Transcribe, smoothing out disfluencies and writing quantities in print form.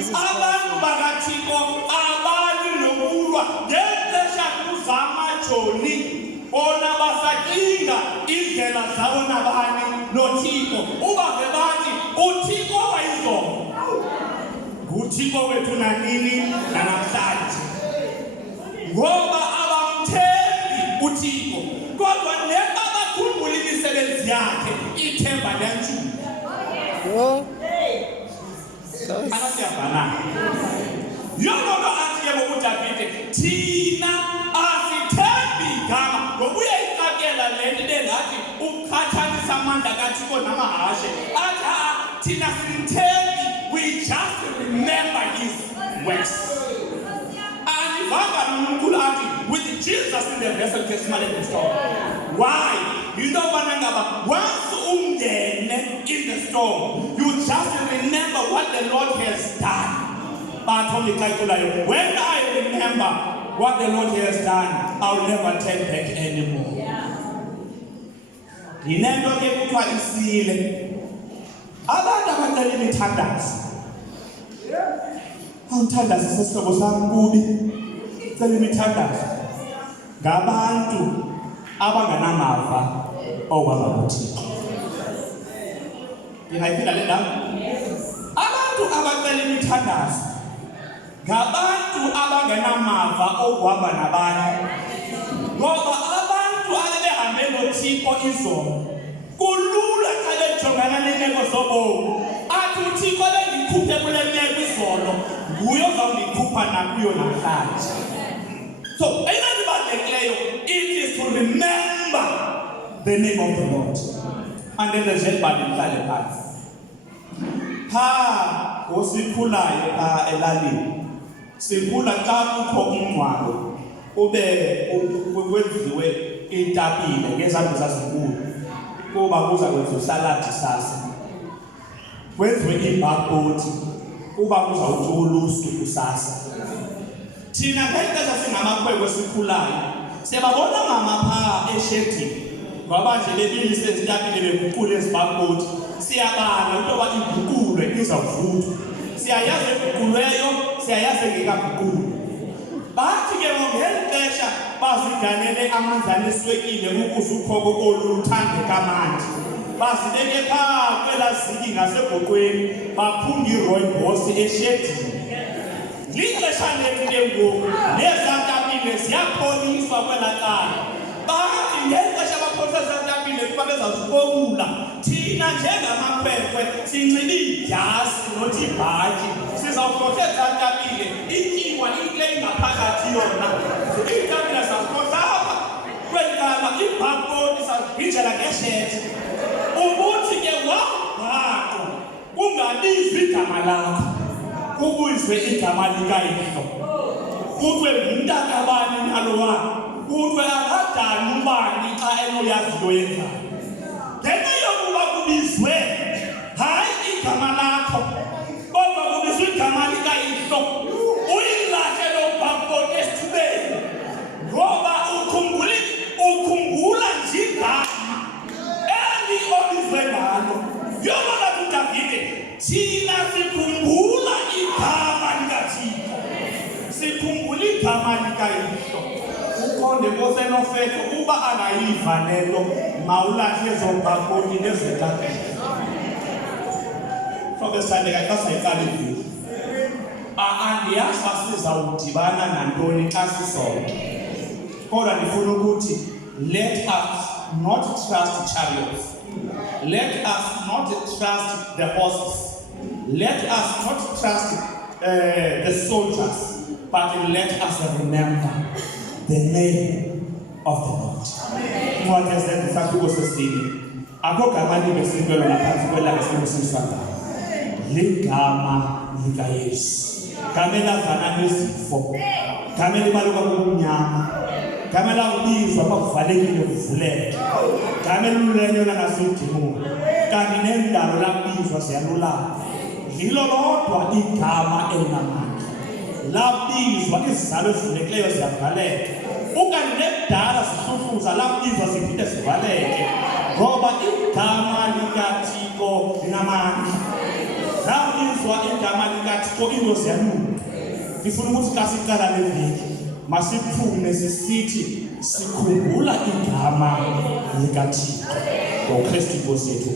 abantu bakaThixo abali nokulwa ngexesha kuzamajoni bona basacinga indlela zabo nabani noThixo ubave bathi uThixo wayizolo nguThixo wethu nanini namhlanje ngoba abamthembi uThixo kodwa nebakhumbula imisebenzi yakhe ithemba liyantshuka Akasiyabana. Yonke athi ke ngokuDavide thina asithembi igama ngokuya iqakela lento bengathi ukhathalisa amandla kaThixo namahashe athi thina simthembi we just remember his works. Anivanga noNkulunkulu athi with Jesus in the vessel testimony in the storm. Why? You know banangaba once ungene in the storm you just remember what the Lord has done. But only when I remember what the Lord has done, I'll never turn back anymore. Yinento ke kuthiwa isile. Abantu abacela imithandazo. Awuthandaze sesihlobo sami kubi. Cela imithandazo. Ngabantu abanganamava okwaba kuThixo. Ngiyayiphinda le ndawo. Abantu abacela imithandazo ngabantu abangenamava okwaba nabanye. Ngoba abantu abehambe noThixo izolo kulula xa bejongana nemeko zobomi. Athi uThixo bengikhuphe kule meko izolo nguye ozawundikhupha nakuyo namhlanje. So, it is to remember the name of the Lord. And then the shepherd in Kalipaz. Osikhulayo elalini. Sikhula xa kukho umngcwabo ube kwenziwe itapile ngezandla zazinkulu kuba kuza kwenziwa saladi sasa. Kwenziwe ibhakoti kuba kuza uthi ulusu kusasa. Thina ngexesha singamakhwenkwe sikhulayo siyababona mama phaa eshedini ngoba nje bebilise ezitapile beguqule ezibhakoti siyabala into yoba iguqulwe izawuvuthwa siyayazi eguqulweyo siyayazi engekaguqulwe bathi ke ngeli xesha baziganele amanzana eswekile ukuze ukhoko oluthandeka manje bazibeke phaa kwelaa ziki ngasegoqweni baphunga irooibos eshedini. Lixesha lethu ke ngoku nezantapile ziyakholiswa kwelaa cala bathi ngexesha bakholisa ezantapile kuba bezazikokula thina njengamakhwenkwe sinxibe idyasi nothi ibhatyi sizawuhlotha ezantapile ityiwa ile ingaphakathi yona iitapile zazikhohla apha kwenkama ibhakoti sazibhijela ngeshethe ubuthi ke wabhaqo kungabizwa igama lakho kubizwe igama likayihlo kuthiwe ngumntakabani nalowa kuthiwe akadani ubani xa enoyazi into yenzayo ngenxa yokuba kubizwe hayi igama lakho kodwa kubizwe igama likayihlo uyilahle lo bhakoti esithubeni ngoba ukhumbula nje igama eli obizwe ngalo yobona kuDavide thina sikhumbula igama likaThixo sikhumbula igama likayihlo uqonde kosenofethu uba angayiva lento mawulahle ezobhakoti nezitapile sobesithandeka xa sayiqala ivili andiyazi uba sizawudibana nantoni xa sisonke kodwa ndifuna ukuthi let us not trust chariots. Let us not trust the horses. Let us not trust the soldiers, but let us remember the name of the Lord. What is that? The first was the same. Ako kamani besipelo na phansi kwelanga sisifana. Ligama lika Yesu. Kamela vana nesifo. Kamela maluka kumnyama. Kamela ubizwa bakuvalekile kuvuleke. Kamela ulenyona ngasidimo. Kanti nendalo labizwa siyalulama. Lilo lodwa igama elinamandla. Labizwa izizalo ezivulekileyo ziyavaleka. Ukanti nekudala sihluhluza labizwa ziphinde zivaleke. Ngoba igama likaThixo linamandla. Labizwa igama likaThixo so into ziyalunga. Ndifuna ukuthi xa siqala le veki masiphume sisithi sikhumbula igama likaThixo ngoKristu Nkosi yethu.